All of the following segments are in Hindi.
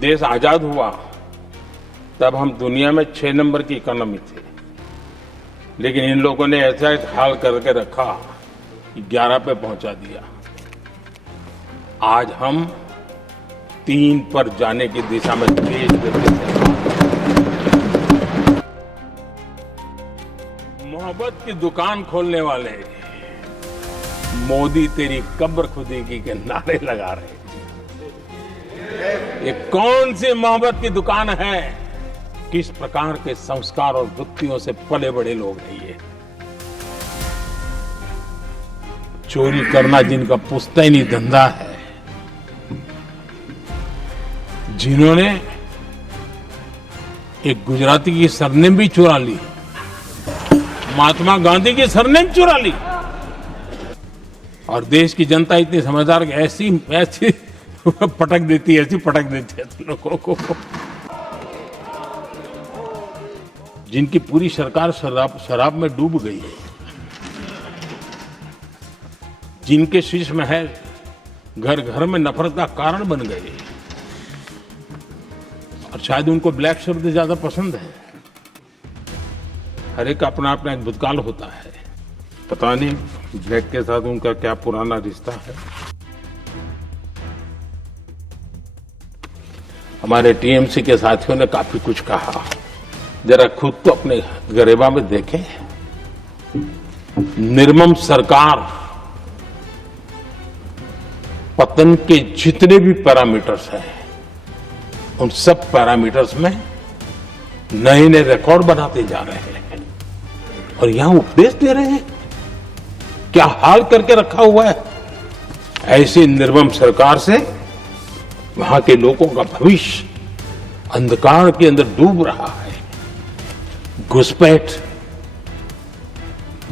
देश आजाद हुआ तब हम दुनिया में 6 नंबर की इकोनॉमी थे, लेकिन इन लोगों ने ऐसा एक हाल करके रखा कि 11 पे पहुंचा दिया। आज हम 3 पर जाने की दिशा में तेज गति से। मोहब्बत की दुकान खोलने वाले मोदी तेरी कब्र खुदेगी के नारे लगा रहे हैं। ये कौन सी मोहब्बत की दुकान है? किस प्रकार के संस्कार और वृत्तियों से पले बड़े लोग हैं ये। चोरी करना जिनका पुश्तैनी धंधा है, जिन्होंने एक गुजराती की सरनेम भी चुरा ली, महात्मा गांधी की सरनेम चुरा ली, और देश की जनता इतनी समझदार कि ऐसी पटक देती है लोगों को। जिनकी पूरी सरकार शराब में डूब गई है, जिनके शीश महल घर घर में नफरत का कारण बन गए, और शायद उनको ब्लैक शब्द ज्यादा पसंद है। हर एक अपना अपना एक भूतकाल होता है, पता नहीं ब्लैक के साथ उनका क्या पुराना रिश्ता है। हमारे टीएमसी के साथियों ने काफी कुछ कहा, जरा खुद तो अपने गरेबा में देखें। निर्मम सरकार पतन के जितने भी पैरामीटर्स हैं, उन सब पैरामीटर्स में नए नए रिकॉर्ड बनाते जा रहे हैं, और यहां उपदेश दे रहे हैं। क्या हाल करके रखा हुआ है। ऐसी निर्मम सरकार से वहां के लोगों का भविष्य अंधकार के अंदर डूब रहा है। घुसपैठ,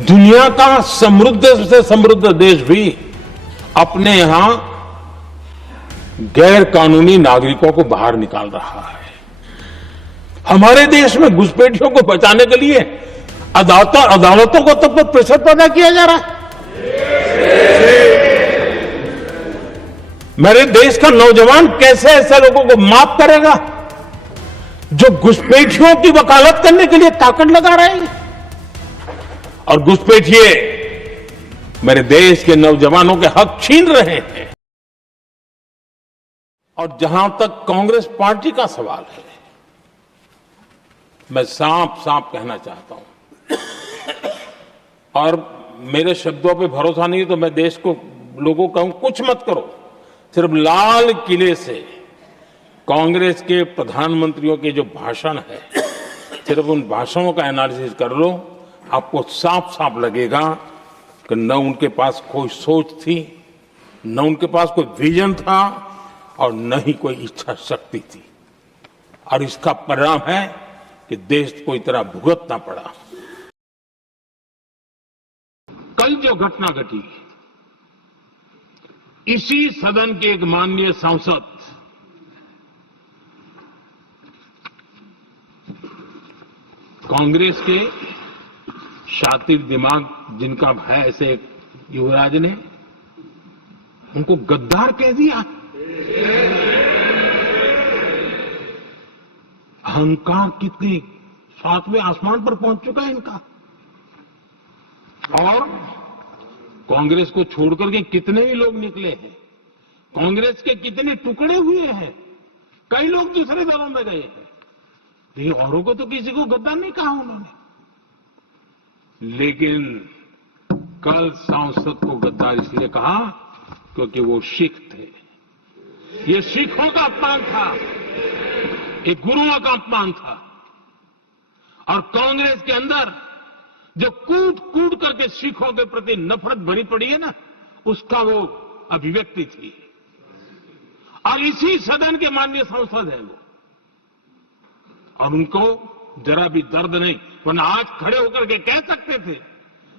दुनिया का समृद्ध से समृद्ध देश भी अपने यहां गैर कानूनी नागरिकों को बाहर निकाल रहा है। हमारे देश में घुसपैठियों को बचाने के लिए अदालतों को तब तक प्रेशर पैदा किया जा रहा है। मेरे देश का नौजवान कैसे ऐसे लोगों को माफ करेगा जो घुसपैठियों की वकालत करने के लिए ताकत लगा रहे हैं। और घुसपैठिए मेरे देश के नौजवानों के हक छीन रहे हैं। और जहां तक कांग्रेस पार्टी का सवाल है, मैं साफ साफ कहना चाहता हूं, और मेरे शब्दों पे भरोसा नहीं है तो मैं देश को लोगों को कहूं, कुछ मत करो, सिर्फ लाल किले से कांग्रेस के प्रधानमंत्रियों के जो भाषण है, सिर्फ उन भाषणों का एनालिसिस कर लो, आपको साफ साफ लगेगा कि न उनके पास कोई सोच थी, न उनके पास कोई विजन था, और न ही कोई इच्छा शक्ति थी। और इसका परिणाम है कि देश को इतना भुगतना पड़ा। कल जो घटना घटी, इसी सदन के एक माननीय सांसद कांग्रेस के शातिर दिमाग जिनका है, ऐसे युवराज ने उनको गद्दार कह दिया। अहंकार कितने 7वें आसमान पर पहुंच चुका है इनका। और कांग्रेस को छोड़कर के कितने ही लोग निकले हैं, कांग्रेस के कितने टुकड़े हुए हैं, कई लोग दूसरे दलों में गए हैं, लेकिन औरों को तो किसी को गद्दार नहीं कहा उन्होंने। लेकिन कल सांसद को गद्दार इसलिए कहा क्योंकि वो सिख थे। ये सिखों का अपमान था, एक गुरुओं का अपमान था। और कांग्रेस के अंदर जो कूट कूट करके सिखों के प्रति नफरत भरी पड़ी है ना, उसका वो अभिव्यक्ति थी। और इसी सदन के माननीय सांसद है वो, और उनको जरा भी दर्द नहीं, वरना आज खड़े होकर के कह सकते थे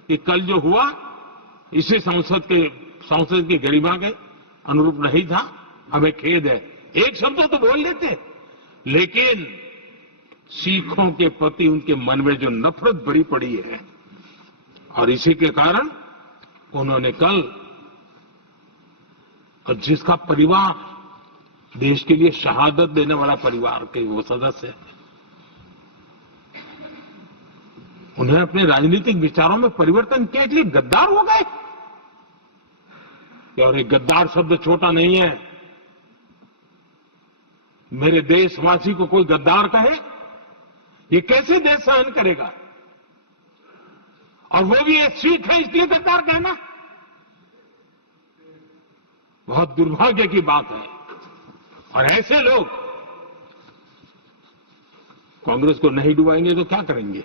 कि कल जो हुआ इसी सांसद की गरिमा के अनुरूप नहीं था, हमें खेद है, एक शब्द तो बोल लेते। लेकिन सिखों के प्रति उनके मन में जो नफरत भरी पड़ी है, और इसी के कारण उन्होंने कल, और जिसका परिवार देश के लिए शहादत देने वाला परिवार के वो सदस्य हैं। उन्हें अपने राजनीतिक विचारों में परिवर्तन किया, इसलिए गद्दार हो गए। और एक गद्दार शब्द छोटा नहीं है। मेरे देशवासी को कोई गद्दार कहे, ये कैसे देश सहन करेगा? और वो भी एक सिख है इसलिए गद्दार कहना, बहुत दुर्भाग्य की बात है। और ऐसे लोग कांग्रेस को नहीं डुबाएंगे तो क्या करेंगे?